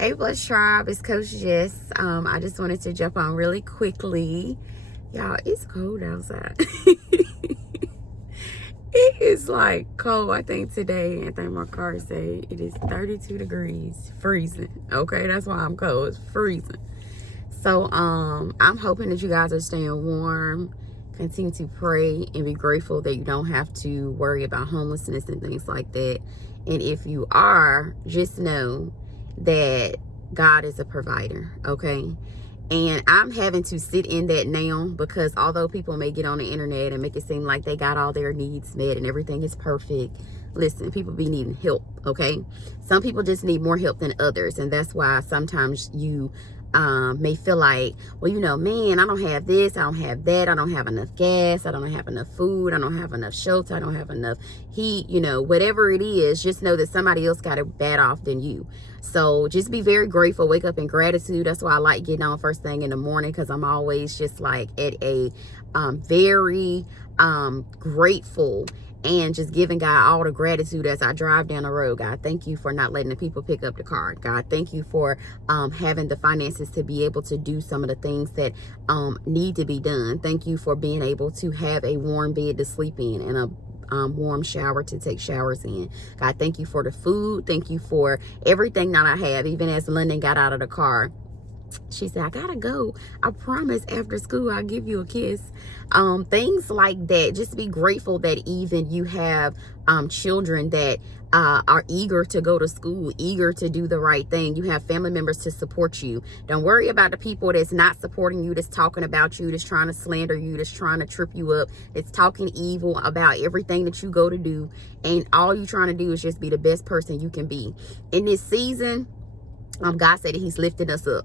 Hey, Bless Tribe, it's Coach Jess. I just wanted to jump on really quickly. Y'all, it's cold outside. It is like cold. I think today, I think my car say it is 32 degrees, freezing. Okay, that's why I'm cold. It's freezing. So I'm hoping that you guys are staying warm. Continue to pray and be grateful that you don't have to worry about homelessness and things like that. And if you are, just know that God is a provider, okay? And I'm having to sit in that now, because although people may get on the internet and make it seem like they got all their needs met and everything is perfect, listen, people be needing help, okay? Some people just need more help than others, and that's why sometimes you may feel like, well, you know, man, I don't have this, I don't have that, I don't have enough gas, I don't have enough food, I don't have enough shelter, I don't have enough heat, you know, whatever it is, just know that somebody else got it bad off than you. So just be very grateful, wake up in gratitude. That's why I like getting on first thing in the morning, because I'm always just like at a very grateful and just giving God all the gratitude as I drive down the road. God, thank you for not letting the people pick up the car. God, thank you for having the finances to be able to do some of the things that need to be done. Thank you for being able to have a warm bed to sleep in and a warm shower to take showers in. God, thank you for the food. Thank you for everything that I have. Even as London got out of the car, she said, I gotta go. I promise after school I'll give you a kiss. Things like that. Just be grateful that even you have children that are eager to go to school, eager to do the right thing. You have family members to support you. Don't worry about the people that's not supporting you, that's talking about you, that's trying to slander you, that's trying to trip you up, that's talking evil about everything that you go to do. And all you're trying to do is just be the best person you can be. In this season, God said that he's lifting us up.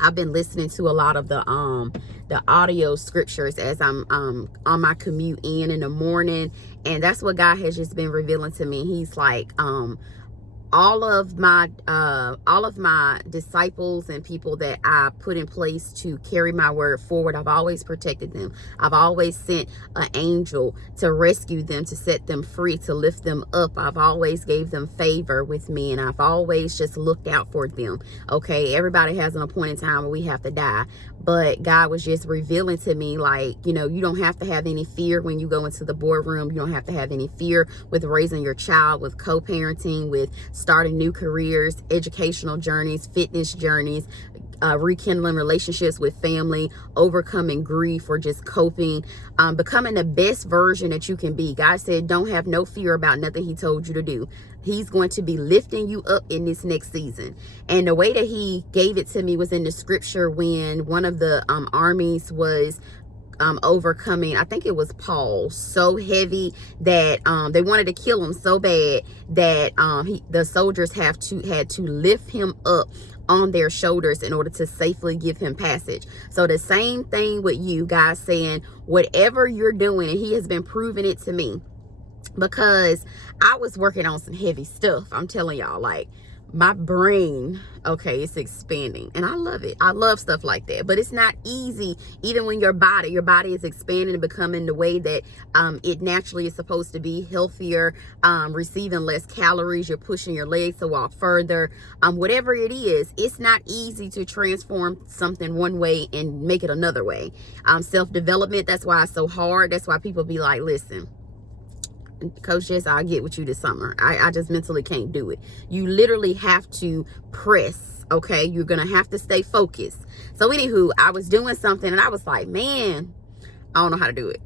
I've been listening to a lot of the audio scriptures as I'm on my commute in the morning, and that's what God has just been revealing to me. He's like, all of my disciples and people that I put in place to carry my word forward, I've always protected them. I've always sent an angel to rescue them, to set them free, to lift them up. I've always gave them favor with me, and I've always just looked out for them. Okay, everybody has an appointed time where we have to die, but God was just revealing to me, like, you know, you don't have to have any fear when you go into the boardroom. You don't have to have any fear with raising your child, with co-parenting, with starting new careers, educational journeys, fitness journeys, rekindling relationships with family, overcoming grief, or just coping, becoming the best version that you can be. God said, don't have no fear about nothing he told you to do. He's going to be lifting you up in this next season. And the way that he gave it to me was in the scripture when one of the armies was overcoming, I think it was Paul, so heavy that they wanted to kill him so bad that the soldiers had to lift him up on their shoulders in order to safely give him passage. So the same thing with you, guys, saying whatever you're doing, and he has been proving it to me, because I was working on some heavy stuff. I'm telling y'all, like, my brain, okay, it's expanding, and I love it. I love stuff like that, but it's not easy. Even when your body is expanding and becoming the way that it naturally is supposed to be, healthier, receiving less calories, you're pushing your legs to walk further, whatever it is, it's not easy to transform something one way and make it another way. Self-development, that's why it's so hard. That's why people be like, listen, Coach Jess, I'll get with you this summer. I just mentally can't do it. You literally have to press, okay? You're going to have to stay focused. So anywho, I was doing something and I was like, man, I don't know how to do it.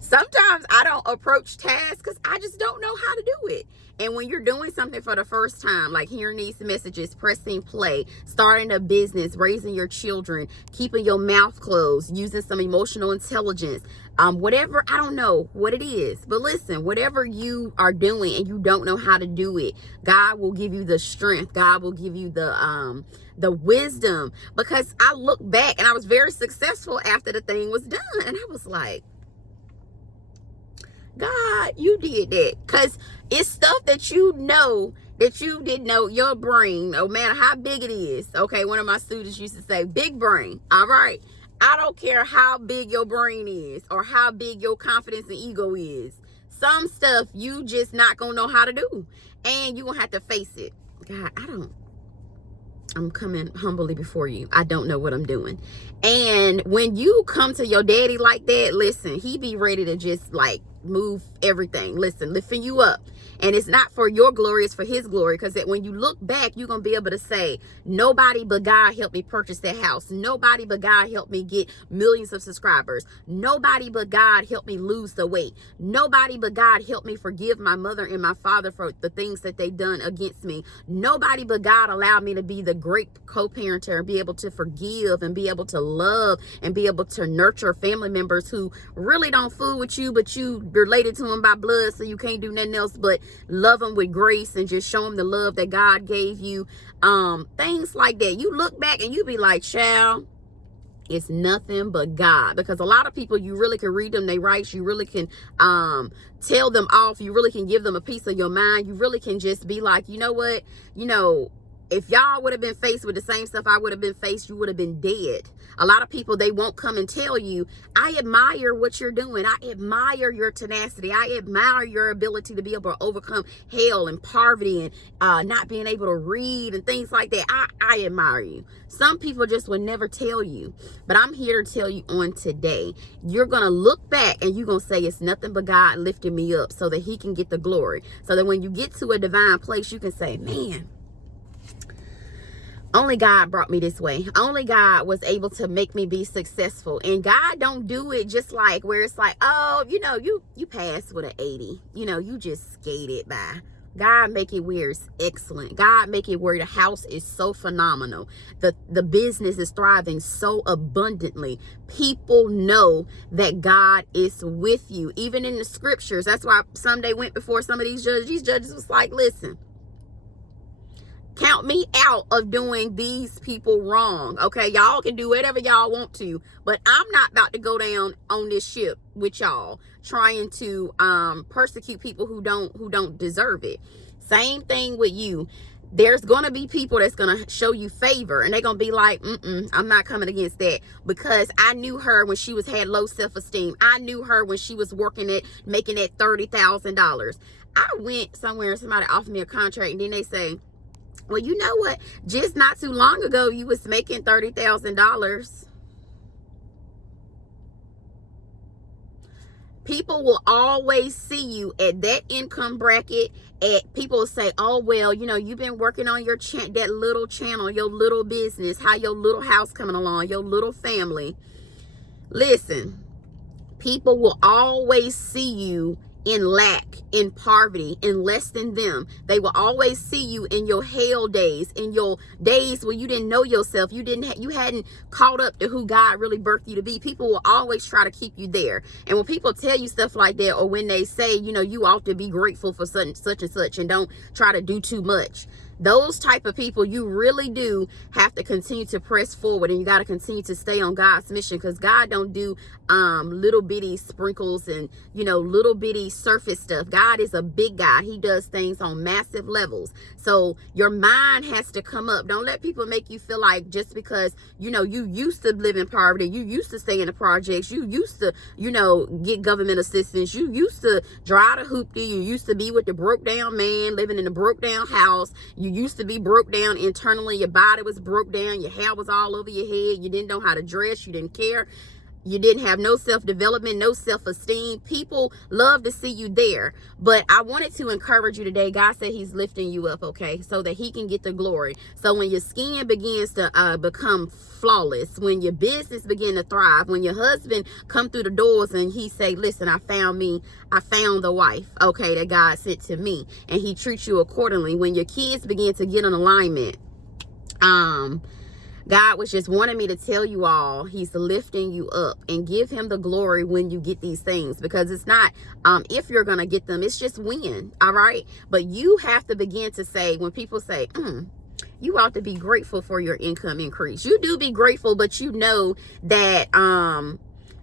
Sometimes I don't approach tasks because I just don't know how to do it. And when you're doing something for the first time, like hearing these messages, pressing play, starting a business, raising your children, keeping your mouth closed, using some emotional intelligence, whatever, I don't know what it is. But listen, whatever you are doing and you don't know how to do it, God will give you the strength. God will give you the wisdom. Because I look back and I was very successful after the thing was done. And I was like, God, you did that. Because it's stuff that you know that you didn't know. Your brain, no matter how big it is. Okay, one of my students used to say, big brain. All right. I don't care how big your brain is or how big your confidence and ego is. Some stuff you just not going to know how to do. And you going to have to face it. God, I'm coming humbly before you. I don't know what I'm doing. And when you come to your daddy like that, listen, he be ready to just like move everything. Listen, lifting you up. And it's not for your glory, it's for his glory. Because that when you look back, you're going to be able to say, nobody but God helped me purchase that house. Nobody but God helped me get millions of subscribers. Nobody but God helped me lose the weight. Nobody but God helped me forgive my mother and my father for the things that they done against me. Nobody but God allowed me to be the great co-parenter and be able to forgive and be able to love and be able to nurture family members who really don't fool with you, but you related to them by blood, so you can't do nothing else but love them with grace and just show them the love that God gave you. Things like that. You look back and you be like, child, it's nothing but God. Because a lot of people, you really can read them, they rights, you really can tell them off, you really can give them a piece of your mind, you really can just be like, you know what, if y'all would have been faced with the same stuff I would have been faced, you would have been dead. A lot of people, they won't come and tell you, I admire what you're doing. I admire your tenacity. I admire your ability to be able to overcome hell and poverty and not being able to read and things like that. I admire you. Some people just would never tell you. But I'm here to tell you on today, you're going to look back and you're going to say, it's nothing but God lifting me up so that he can get the glory. So that when you get to a divine place, you can say, man, only God brought me this way. Only God was able to make me be successful. And God don't do it just like where it's like, oh, you passed with an 80. You just skated by. God make it where it's excellent. God make it where the house is so phenomenal. The business is thriving so abundantly. People know that God is with you. Even in the scriptures. That's why someday went before some of these judges. These judges was like, listen, count me out of doing these people wrong. Okay, y'all can do whatever y'all want to, but I'm not about to go down on this ship with y'all trying to persecute people who don't deserve it. Same thing with you. There's gonna be people that's gonna show you favor, and they're gonna be like, I'm not coming against that, because I knew her when she had low self-esteem. I knew her when she was working at making that $30,000. I went somewhere and somebody offered me a contract, and then they say, well, you know what? Just not too long ago, you was making $30,000. People will always see you at that income bracket. People will say, oh, well, you've been working on your that little channel, your little business, how your little house coming along, your little family. Listen, people will always see you in lack, in poverty, in less than them. They will always see you in your hell days, in your days where you didn't know yourself. You hadn't caught up to who God really birthed you to be. People will always try to keep you there. And when people tell you stuff like that, or when they say, you ought to be grateful for such and such, and don't try to do too much. Those type of people, you really do have to continue to press forward, and you got to continue to stay on God's mission, because God don't do little bitty sprinkles and little bitty surface stuff. God is a big God. He does things on massive levels. So your mind has to come up. Don't let people make you feel like just because you used to live in poverty, you used to stay in the projects, you used to get government assistance, you used to drive the hoopty, you used to be with the broke down man living in a broke down house, you used to be broke down internally, your body was broke down, your hair was all over your head, you didn't know how to dress, you didn't care, you didn't have no self-development, no self-esteem. People love to see you there. But I wanted to encourage you today. God said he's lifting you up, okay, so that he can get the glory. So when your skin begins to become flawless, when your business begin to thrive, when your husband come through the doors and he say, listen, I found the wife, okay, that God sent to me, and he treats you accordingly. When your kids begin to get in alignment, God was just wanting me to tell you all, he's lifting you up, and give him the glory when you get these things, because it's not if you're going to get them, it's just when. All right. But you have to begin to say, when people say, you ought to be grateful for your income increase. You do be grateful, but you know that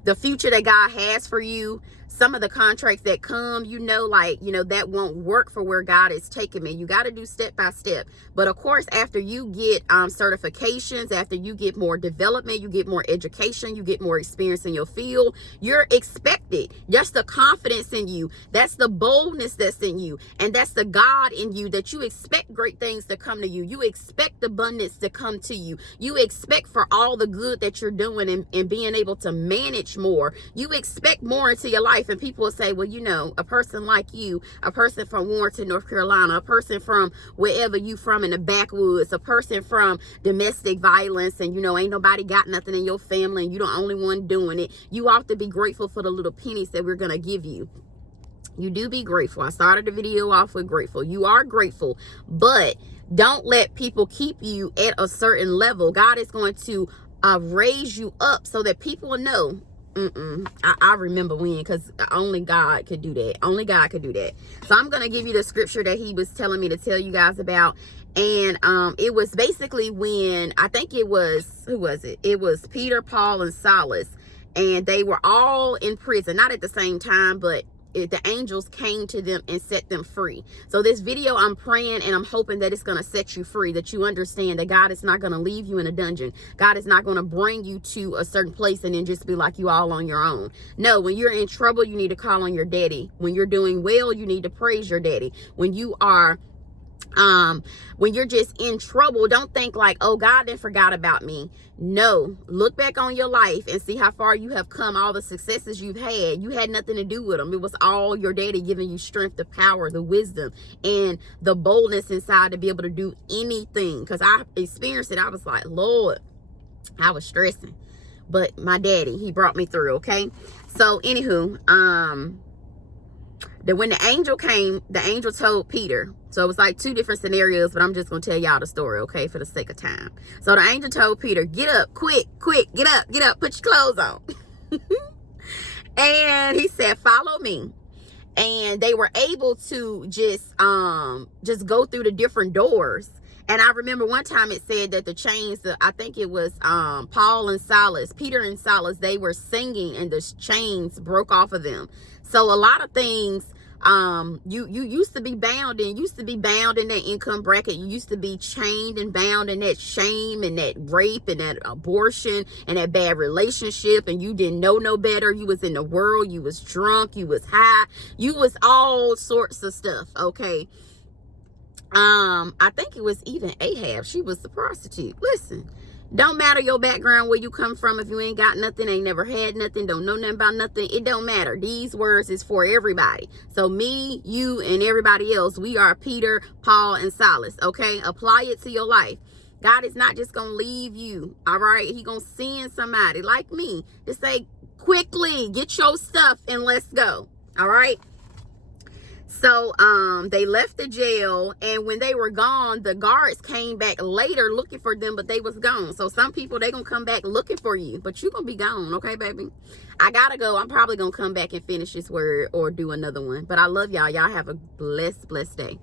the future that God has for you, some of the contracts that come, like, that won't work for where God is taking me. You got to do step by step. But of course, after you get certifications, after you get more development, you get more education, you get more experience in your field, you're expected. That's the confidence in you. That's the boldness that's in you. And that's the God in you, that you expect great things to come to you. You expect abundance to come to you. You expect for all the good that you're doing and being able to manage more. You expect more into your life. And people will say, well, a person like you, a person from Warrenton, North Carolina, a person from wherever you from in the backwoods, a person from domestic violence, and ain't nobody got nothing in your family and you're the only one doing it. You ought to be grateful for the little pennies that we're going to give you. You do be grateful. I started the video off with grateful. You are grateful, but don't let people keep you at a certain level. God is going to raise you up so that people know. I remember when, because only God could do that. Only God could do that. So I'm going to give you the scripture that he was telling me to tell you guys about. And it was basically when, I think it was, who was it? It was Peter, Paul, and Silas. And they were all in prison, not at the same time, but the angels came to them and set them free. So this video, I'm praying and I'm hoping that it's going to set you free, that you understand that God is not going to leave you in a dungeon. God is not going to bring you to a certain place and then just be like you all on your own. No, when you're in trouble, you need to call on your daddy. When you're doing well, you need to praise your daddy. When you are when you're just in trouble, don't think like, oh, God didn't forgot about me. No, look back on your life and see how far you have come, all the successes you've had. You had nothing to do with them. It was all your daddy giving you strength, the power, the wisdom, and the boldness inside to be able to do anything. Because I experienced it. I was like, Lord, I was stressing. But my daddy, he brought me through, okay? So, anywho, when the angel came, the angel told Peter. So it was like two different scenarios, but I'm just going to tell y'all the story, okay, for the sake of time. So the angel told Peter, get up, quick, get up, put your clothes on. And he said, follow me. And they were able to just go through the different doors. And I remember one time it said that the chains, I think it was Paul and Silas, Peter and Silas, they were singing and the chains broke off of them. So a lot of things, you used to be bound in that income bracket. You used to be chained and bound in that shame and that rape and that abortion and that bad relationship, and you didn't know no better. You was in the world, you was drunk, you was high, you was all sorts of stuff, okay? I think it was even Ahab. She was the prostitute. Listen, don't matter your background, where you come from. If you ain't got nothing, ain't never had nothing, don't know nothing about nothing, it don't matter. These words is for everybody. So me, you, and everybody else, we are Peter, Paul, and Silas, okay? Apply it to your life. God is not just gonna leave you, all right? He gonna send somebody like me to say, quickly, get your stuff and let's go, all right? So they left the jail, and when they were gone, the guards came back later looking for them, but they was gone. So some people, they gonna come back looking for you, but you gonna be gone, okay, baby? I gotta go. I'm probably gonna come back and finish this word or do another one. But I love y'all. Y'all have a blessed day.